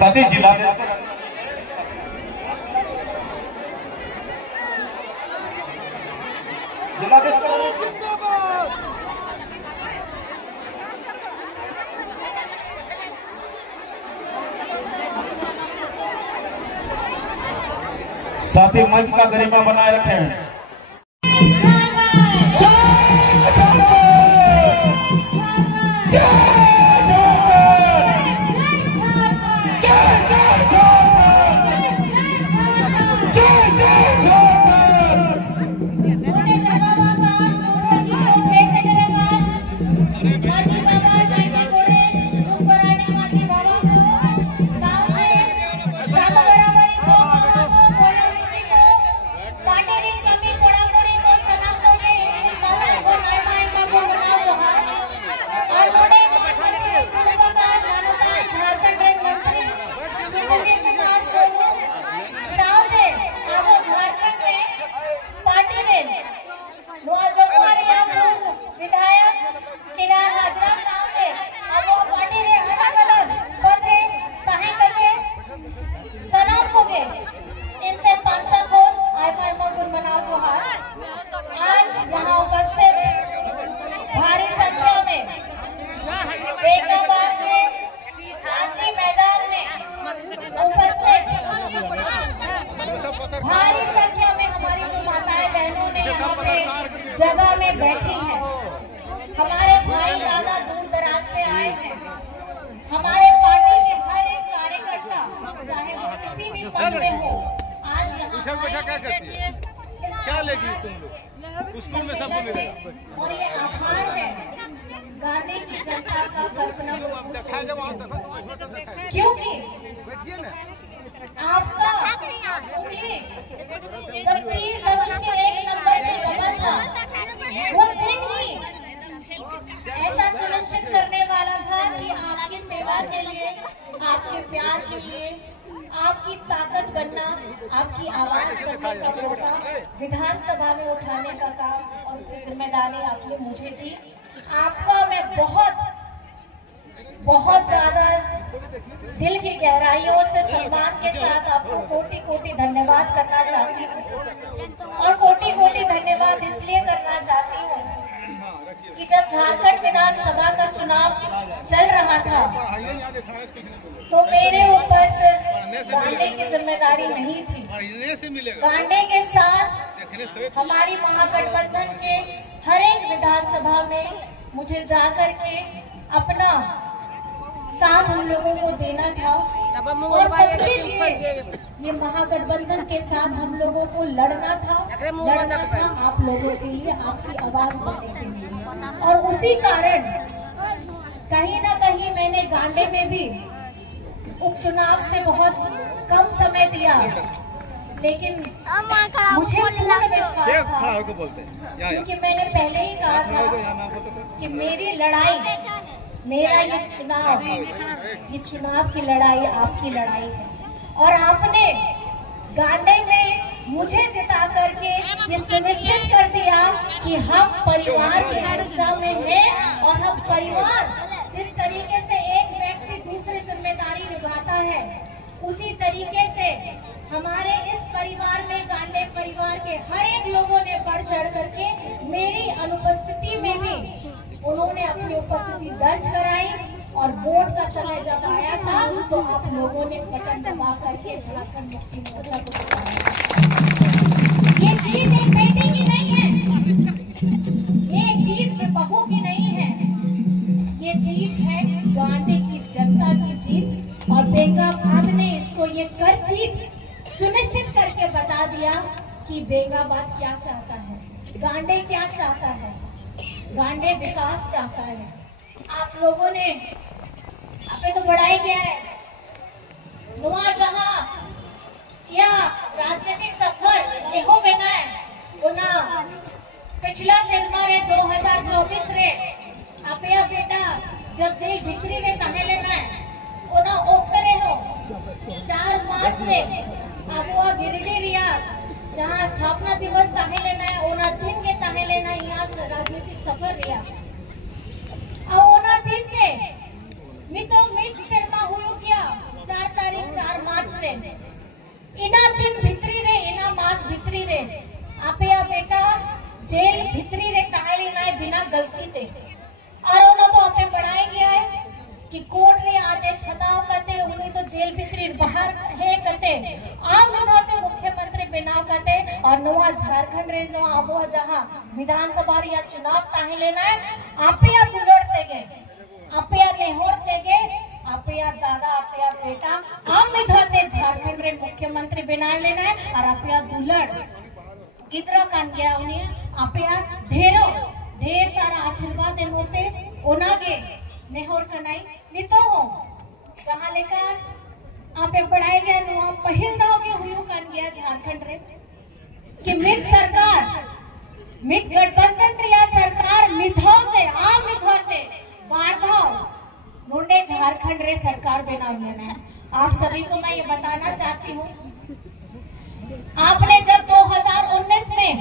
साथी जिला साथी मंच का गरिमा बनाए रखें। जगह में बैठी हैं। हमारे भाई दादा दूर दराज से आए हैं। हमारे पार्टी के हर एक कार्यकर्ता चाहे वो किसी भी पद में हो आज यहाँ क्या लेगी तुम लोग स्कूल में सबको मिलेगा। और ये आभार है गांधी की जनता का कल्पना क्योंकि आपका जब पीर धनुष के 1 नंबर पे लगा था वो दिन ही ऐसा सुनिश्चित करने वाला था कि आपकी सेवा के लिए, आपके प्यार के लिए, आपकी ताकत बनना, आपकी आवाज करने का मौका विधानसभा में उठाने का काम और उसकी जिम्मेदारी आपने मुझे दी। आपका मैं बहुत ज्यादा दिल की गहराइयों से सम्मान के साथ आपको कोटि कोटि धन्यवाद करना चाहती हूँ। और कोटि कोटि धन्यवाद इसलिए करना चाहती हूँ कि जब झारखंड विधानसभा का चुनाव चल रहा था तो मेरे ऊपर सिर्फ गांडे की जिम्मेदारी नहीं थी। गांडे के साथ हमारी महागठबंधन के हर एक विधानसभा में मुझे जाकर के अपना साथ हम लोगों को देना था और सबके लिए ये महागठबंधन के साथ हम लोगों को लड़ना था आप लोगों के लिए, आपकी आवाज बनने के लिए। और उसी कारण कहीं ना कहीं मैंने गांडे में भी उपचुनाव से बहुत कम समय दिया, लेकिन मुझे पूर्ण विश्वास था क्योंकि मैंने पहले ही कहा था कि मेरी लड़ाई, मेरा ये चुनाव की लड़ाई आपकी लड़ाई है। और आपने गांडे में मुझे जिता करके ये सुनिश्चित कर दिया कि हम परिवार के हिस्सा में हैं और हम परिवार जिस तरीके से एक व्यक्ति दूसरी जिम्मेदारी निभाता है उसी तरीके से हमारे इस परिवार में, गांडे परिवार के हर एक लोगों ने बढ़ चढ़ करके मेरी अनुपस्थिति में भी उन्होंने अपनी उपस्थिति दर्ज कराई। और वोट का समय जब आया था तो आप लोगों ने बटन दबा करके झारखंड मुक्ति मोर्चा को ये जीत एक बेटे की नहीं है, ये जीत एक बहू की नहीं है, ये जीत है गांडे की जनता की जीत। और बेंगाबाद ने इसको ये कर जीत सुनिश्चित करके बता दिया कि बेंगाबाद क्या चाहता है, गांडे क्या चाहता है। गांडे विकास चाहता है। आप लोगों ने आपे तो बढ़ाई गया है नुआ जहां या राजनीतिक सफर एहो बेना है ओना पिछला सिनेमा रे 2024 रे आपे बेटा जब जेल भीतरी रे तहे लेना है ओना ओक्टरे नो 4 मार्च रे आबुआ गिरडी रिया जहां स्थापना दिवस तहे लेना है ओना दिन के तहे लेना यहाँ से राजनीतिक सफर रिया और ओना दिन के नहीं तो मिट शर्मा हुयो क्या 4 तारीख कि कोर्ट रे आदेश हटाओ करते उन्हें तो जेल भितरी बाहर है करते आम विधाते मुख्यमंत्री बनाव करते और नवा झारखंड रे नो आबो जहां विधानसभा या चुनाव ताहे लेना है आपे या दुलड़ते गए आपे या नेहोरते गए आपे या दादा आपे या बेटा आम विधाते झारखंड रे मुख्यमंत्री बना लेना है और आपे या दुलड़ कितना कान गया उन्हें आपे या ढेर सारा आशीर्वाद दे होते ओनागे नेहोर कनाई नितो हो जहां लेकर आपे पढ़ाए गए नो पहिल दाव के हुयू कान गया झारखंड रे कि मित सरकार मित गठबंधन रिया सरकार मिथोते आम मिथोते बाढ़ाओ नोने झारखंड रे सरकार बनाव लेना है। आप सभी को मैं ये बताना चाहती हूँ आपने जब 2019 में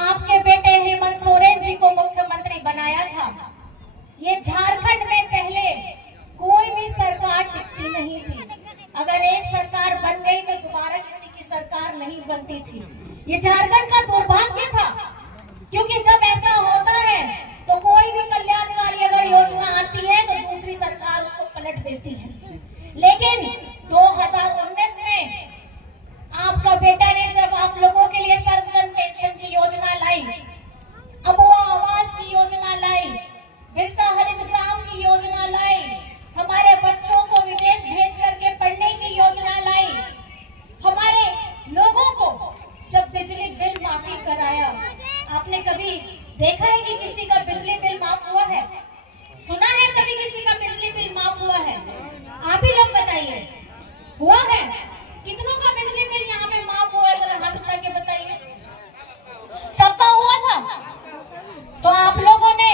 आपके बेटे हेमंत सोरेन जी को मुख्यमंत्री बनाया था ये झारखंड में पहले कोई भी सरकार टिकती नहीं थी। अगर एक सरकार बन गई तो दोबारा किसी की सरकार नहीं बनती थी। ये झारखंड का दुर्भाग्य था क्योंकि जब ऐसा होता है तो कोई भी कल्याणकारी अगर योजना आती है तो दूसरी सरकार उसको पलट देती है। लेकिन 2019 में आपका बेटा ने जब आप लोगों के लिए सर्वजन पेंशन की योजना लाई, अबुआ आवास की योजना लाई, बिरसा हरित ग्राम की योजना लाई, हमारे बच्चों को विदेश भेज करके पढ़ने की योजना लाई, हमारे लोगों को जब बिजली बिल माफी कराया। आपने कभी देखा है कि किसी का बिजली बिल माफ हुआ है? सुना है कभी किसी का बिजली बिल माफ हुआ है? आप ही लोग बताइए, हुआ है? कितनों का बिजली बिल यहाँ पे माफ हुआ है? जरा हाथ उठा के बताइए। सबका हुआ था? तो आप लोगों ने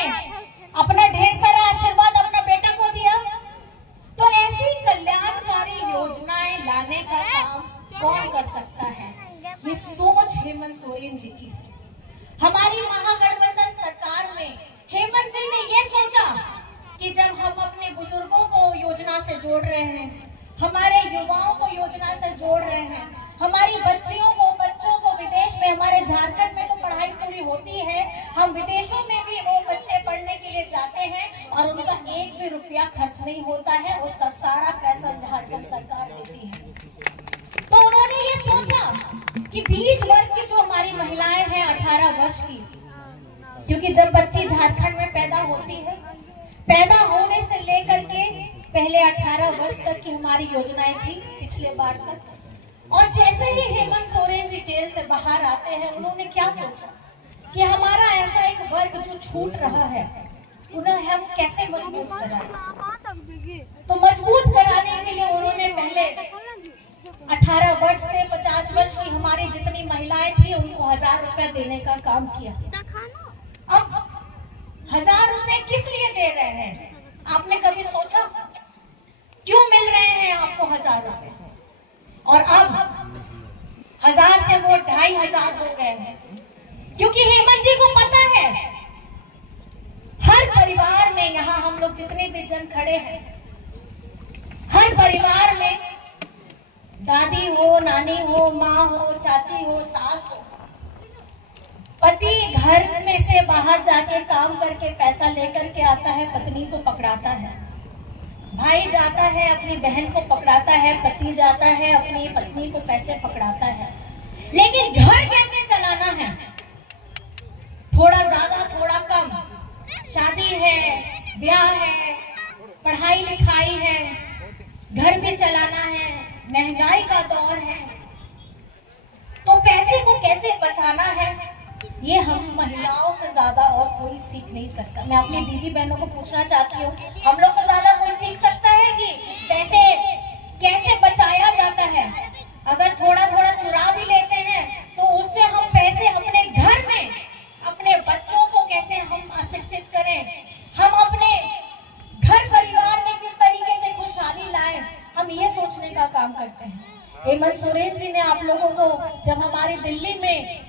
अपना ढेर सारा आशीर्वाद अपना बेटा को दिया। तो ऐसी कल्याणकारी योजनाएं लाने का काम कौन कर सकता है? ये सोच हेमंत सोरेन जी की। हमारी महागठबंधन सरकार में हेमंत जी ने ये सोचा कि जब हम अपने बुजुर्गों को योजना से जोड़ रहे हैं, हमारे युवाओं को योजना से जोड़ रहे हैं, हमारी बच्चियों को बच्चों को विदेश में, हमारे झारखंड में तो पढ़ाई पूरी होती है, हम विदेशों में भी वो बच्चे पढ़ने के लिए जाते हैं और उनका एक भी रुपया खर्च नहीं होता है, उसका सारा पैसा झारखंड सरकार देती है। तो उन्होंने ये सोचा कि बीच वर्ग की जो हमारी महिलाएं हैं 18 वर्ष की, क्योंकि जब बच्ची झारखंड में पैदा होती है, पैदा होने से लेकर के पहले 18 वर्ष तक की हमारी योजनाएं थी पिछले बार तक। और जैसे ही हेमंत सोरेन जी जेल से बाहर आते हैं, उन्होंने क्या सोचा कि हमारा ऐसा एक वर्ग जो छूट रहा है उन्हें हम कैसे मजबूत कराएं। तो मजबूत कराने के लिए उन्होंने पहले 18 वर्ष से 50 वर्ष की हमारी जितनी महिलाएं थी उनको 1000 रुपए देने का काम किया। अब 1000 रुपए किस लिए दे रहे हैं? आपने कभी सोचा क्यों मिल रहे हैं आपको 1000 रुपए? और अब 1000 से वो 2500 हो गए हैं, क्योंकि हेमंत जी को पता है हर परिवार में, यहाँ हम लोग जितने भी जन खड़े हैं, हर परिवार में दादी हो, नानी हो, माँ हो, चाची हो, सास हो, पति घर में से बाहर जाके काम करके पैसा लेकर के आता है, पत्नी को पकड़ाता है, भाई जाता है अपनी बहन को पकड़ाता है, पति जाता है अपनी पत्नी को पैसे पकड़ाता है। लेकिन घर कैसे चलाना है? थोड़ा ज्यादा थोड़ा कम, शादी है, ब्याह है, पढ़ाई लिखाई है, घर भी चलाना है, महंगाई का दौर है, तो पैसे को कैसे बचाना है ये हम महिलाओं से ज्यादा और कोई सीख नहीं सकता। मैं अपनी दीदी बहनों को पूछना चाहती हूँ, हम लोग से ज्यादा कोई सीख सकता है कि पैसे कैसे बचाया जाता है? अगर थोड़ा थोड़ा चुरा भी लेते हैं तो उससे हम पैसे अपने घर में अपने बच्चों को कैसे हम अशिक्षित करें, हम अपने घर परिवार में किस तरीके से खुशहाली लाएं, हम ये सोचने का काम करते हैं। हेमंत सोरेन जी ने आप लोगों को जब हमारी दिल्ली में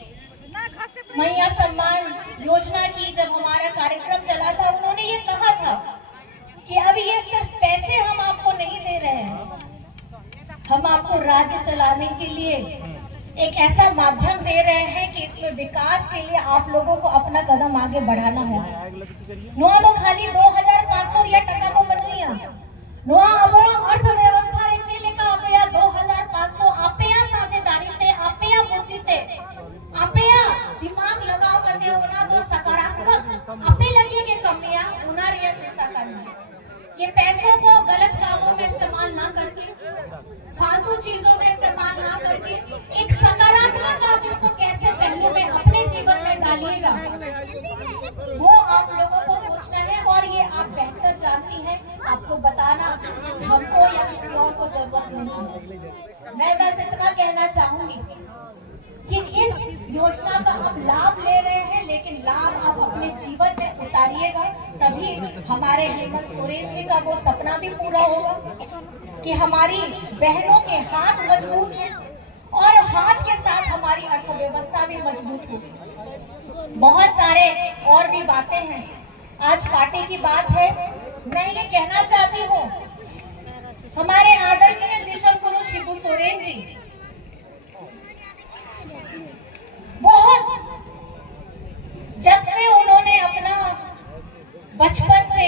मैया सम्मान योजना की जब हमारा कार्यक्रम चला था, उन्होंने ये कहा था कि अब ये सिर्फ पैसे हम आपको नहीं दे रहे हैं, हम आपको राज्य चलाने के लिए एक ऐसा माध्यम दे रहे हैं कि इसमें विकास के लिए आप लोगों को अपना कदम आगे बढ़ाना होगा। नो तो खाली 2500 टका को बन रही है, ये पैसों को गलत कामों में इस्तेमाल ना करके, फालतू चीजों में इस्तेमाल ना करके एक सकारात्मक आप इसको कैसे पहलू में अपने जीवन में डालिएगा, वो आप लोगों को सोचना है। और ये आप बेहतर जानती हैं, आपको बताना हमको या किसी और को जरूरत नहीं है। मैं बस इतना कहना चाहूंगी कि इस योजना का आप लाभ ले रहे हैं, लेकिन लाभ आप अपने जीवन में उतारिएगा, तभी हमारे हेमंत सोरेन जी का वो सपना भी पूरा होगा कि हमारी बहनों के हाथ मजबूत हैं और हाथ के साथ हमारी अर्थव्यवस्था भी मजबूत होगी। बहुत सारे और भी बातें हैं, आज पार्टी की बात है। मैं ये कहना चाहती हूँ, हमारे आदरणीय दिशम गुरु शिबू सोरेन जी बहुत, जब से उन्होंने अपना बचपन से,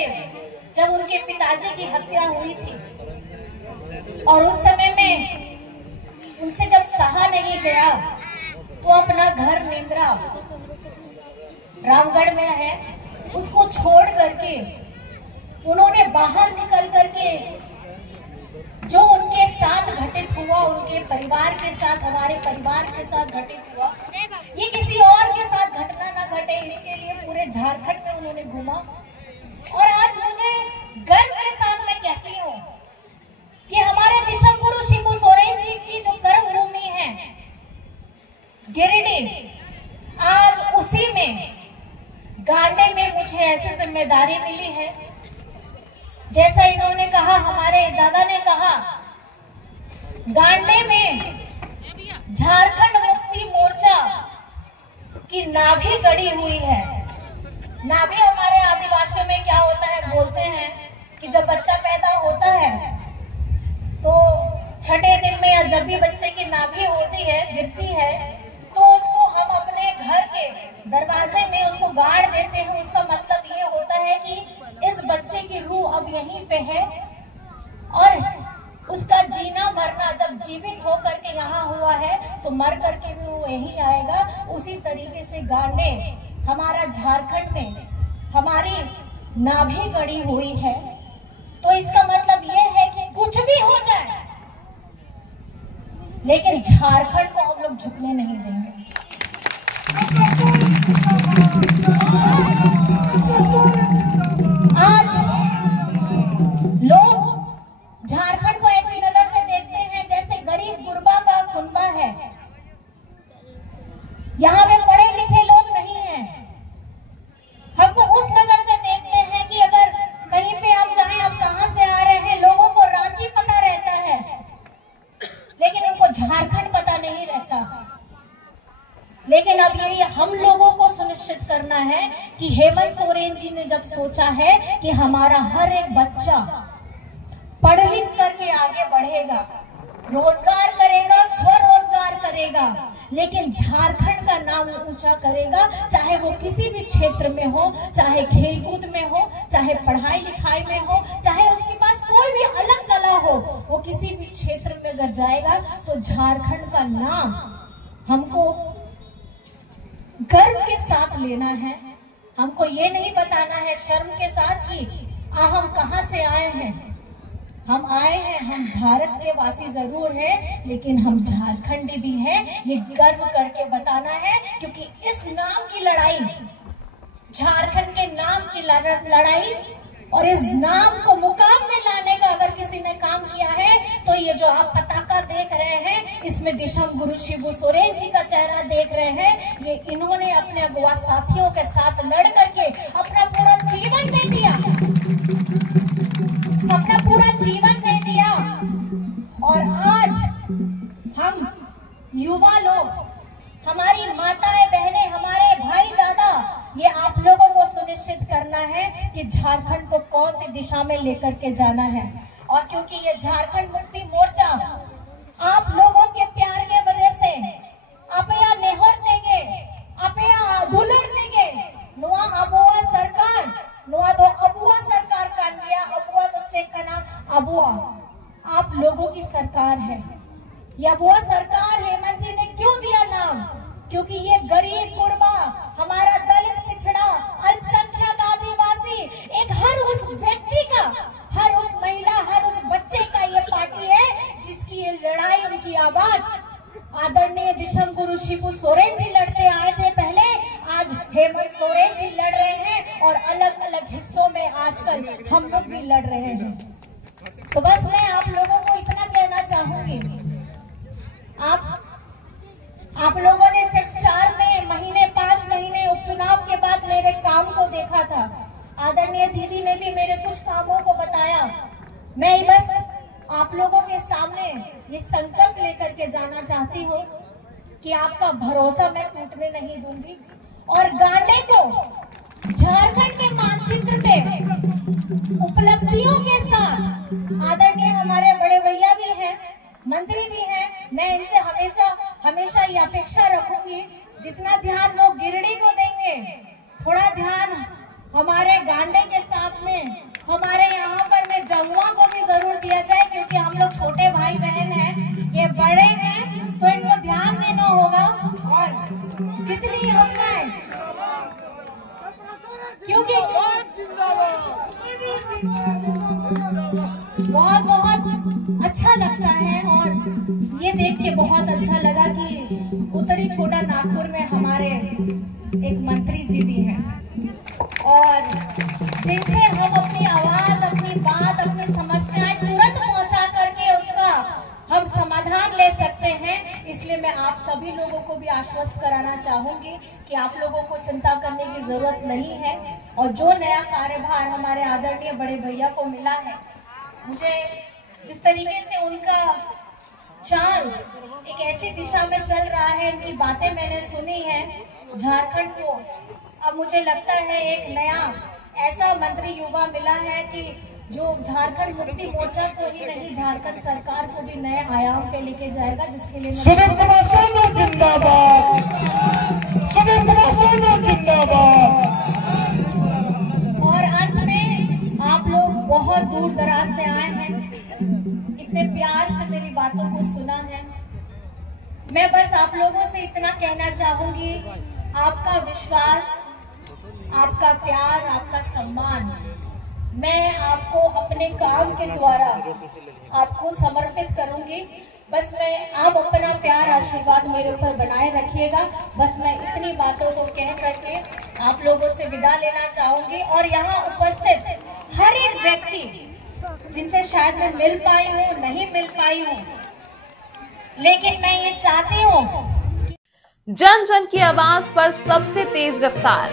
जब उनके पिताजी की हत्या हुई थी और उस समय में उनसे जब सहा नहीं गया तो अपना घर नेंद्रा रामगढ़ में है, उसको छोड़ करके उन्होंने बाहर निकल करके जो उनके साथ घटित हुआ, उनके परिवार के साथ, हमारे परिवार के साथ घटित हुआ, ये किसी और के साथ घटना ना घटे, इसके लिए पूरे झारखंड में उन्होंने घूमा। और आज मुझे गर्व के साथ मैं कहती हूँ कि हमारे दिशम गुरु शिबू सोरेन जी की जो कर्म भूमि है गिरिडीह, आज उसी में गांडे में मुझे ऐसी जिम्मेदारी मिली है। जैसा इन्होंने कहा, हमारे दादा ने कहा, गांडे में झारखंड मुक्ति मोर्चा की नाभि गड़ी हुई है। नाभि हमारे आदिवासियों में क्या होता है, बोलते हैं कि जब बच्चा पैदा होता है तो छठे दिन में या जब भी बच्चे की नाभि होती है, गिरती है, तो उसको हम अपने घर के दरवाजे में उसको गाड़ देते हैं। उसका मतलब ये होता है कि इस बच्चे की रूह अब यहीं पे है और उसका जीना मरना जब जीवित होकर के यहाँ हुआ है तो मर करके भी वो यहीं आएगा। उसी तरीके से गांडे हमारा झारखंड में हमारी नाभि गड़ी हुई है। तो इसका मतलब ये है कि कुछ भी हो जाए, लेकिन झारखंड को हम लोग झुकने नहीं देंगे। आज लोग झारखंड को ऐसी नजर से देखते हैं जैसे गरीब गुरबा का कुनबा है। यहाँ में पढ़े लिखे लोग नहीं हैं। हमको उस नजर से देखते हैं कि अगर कहीं पे आप चाहें, आप कहां से आ रहे हैं, लोगों को रांची पता रहता है, लेकिन उनको झारखंड पता नहीं रहता। लेकिन अब ये हम लोगों को सुनिश्चित करना है कि हेमंत सोरेन जी ने जब सोचा है कि हमारा हर एक बच्चा पढ़ लिख करके आगे बढ़ेगा, रोजगार करेगा, स्वरोजगार करेगा, लेकिन झारखंड का नाम ऊंचा करेगा, चाहे वो किसी भी क्षेत्र में हो, चाहे खेलकूद में हो, चाहे पढ़ाई लिखाई में हो, चाहे उसके पास कोई भी अलग कला हो, वो किसी भी क्षेत्र में अगर जाएगा तो झारखंड का नाम हमको गर्व के साथ लेना है। हमको ये नहीं बताना है शर्म के साथ कि हम कहां से आए हैं। हम आए हैं, हम भारत के वासी जरूर हैं, लेकिन हम झारखंडी भी हैं। ये गर्व करके बताना है, क्योंकि इस नाम की लड़ाई, झारखंड के नाम की लड़ाई और इस नाम को मुकाम में लाने का अगर किसी ने काम किया है तो ये जो आप पताका देख रहे हैं, इसमें दिशम गुरु शिबू सोरेन जी का चेहरा देख रहे हैं। ये इन्होंने अपने अगुआ साथियों के साथ लड़ करके अपना पूरा जीवन दे दिया, अपना पूरा जीवन दे दिया। और आज हम युवा लोग, हमारी माताएं बहनें, हमारे भाई दादा, ये आप लोगों को सुनिश्चित करना है कि झारखंड को कौन सी दिशा में लेकर के जाना है। और क्योंकि ये झारखंड मुक्ति मोर्चा आप लोगों के प्यार के वजह से अपया नेहर देगे, अपया दुलर देगे, नुआ अबुआ सरकार, नुआ तो अबुआ सरकार कान लिया, अबुआ तो चेक करना, अबुआ आप लोगों की सरकार है। यह अबुआ सरकार हेमंत जी ने क्यों दिया नाम? क्योंकि ये गरीब गुरबा, हमारा दलित, पिछड़ा, अल्पसंख्यक, आदिवासी, एक हर उस व्यक्ति भी लड़ रहे हैं। तो बस मैं आप लोगों को इतना कहना चाहूंगी, आप लोगों ने सिर्फ 4 महीने 5 महीने उपचुनाव के बाद मेरे काम को देखा था। आदरणीय दीदी ने भी मेरे कुछ कामों को बताया। मैं बस आप लोगों के सामने ये संकल्प लेकर के जाना चाहती हूँ कि आपका भरोसा मैं टूटने नहीं दूंगी और गांडे को झारखंड के मानचित्र पे उपलब्धियों के साथ, आदरणीय हमारे बड़े भैया भी हैं, मंत्री भी हैं, मैं इनसे हमेशा ये अपेक्षा रखूंगी, जितना ध्यान वो गिरडी को देंगे, थोड़ा ध्यान हमारे गांडे के साथ में हमारे यहाँ पर में जमुआ को भी जरूर दिया जाए, क्योंकि हम लोग छोटे भाई बहन हैं, ये बड़े हैं, तो इनको ध्यान देना होगा। और जितनी योजनाएं, क्योंकि बहुत अच्छा लगता है और ये देख के बहुत अच्छा लगा कि उत्तरी छोटा नागपुर में हमारे एक मंत्री जी भी हैं और जिनसे हम अपनी आवाज, अपनी बात, अपनी समस्याएं तुरंत पहुंचा करके उसका हम समाधान ले सकते हैं। इसलिए मैं आप सभी लोगों को भी आश्वस्त कराना चाहूंगी कि आप लोगों को चिंता करने की जरूरत नहीं है। और जो नया कार्यभार हमारे आदरणीय बड़े भैया को मिला है, मुझे जिस तरीके से उनका चाल एक ऐसी दिशा में चल रहा है, इनकी बातें मैंने सुनी है झारखंड को, अब मुझे लगता है एक नया ऐसा मंत्री युवा मिला है कि जो झारखंड मुक्ति मोर्चा को ही नहीं, झारखंड सरकार को भी नए आयाम पे लेके जाएगा, जिसके लिए सुदीप कुमार सोनू जिंदाबाद, सुदीप कुमार सोनू जिंदाबाद। और अंत में आप लोग बहुत दूर दराज से आए हैं, इतने प्यार से मेरी बातों को सुना है। मैं बस आप लोगों से इतना कहना चाहूंगी, आपका विश्वास, आपका प्यार, आपका सम्मान मैं आपको अपने काम के द्वारा आपको समर्पित करूंगी। बस आप अपना प्यार, आशीर्वाद मेरे ऊपर बनाए रखिएगा। बस मैं इतनी बातों को कह करके आप लोगों से विदा लेना चाहूंगी। और यहाँ उपस्थित हर एक व्यक्ति जिनसे शायद मैं मिल पाई हूँ, नहीं मिल पाई हूँ, लेकिन मैं ये चाहती हूँ, जन जन की आवाज पर सबसे तेज रफ्तार,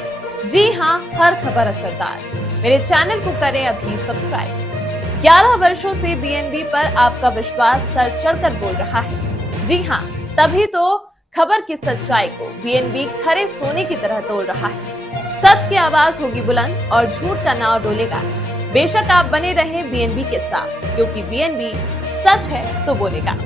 जी हाँ, हर खबर असरदार। मेरे चैनल को करें अभी सब्सक्राइब। 11 वर्षों से बीएनबी पर आपका विश्वास सर चढ़कर बोल रहा है। जी हाँ, तभी तो खबर की सच्चाई को बीएनबी खरे सोने की तरह तोल रहा है। सच की आवाज होगी बुलंद और झूठ का नाव डोलेगा। बेशक आप बने रहें बीएनबी के साथ, क्योंकि बीएनबी सच है तो बोलेगा।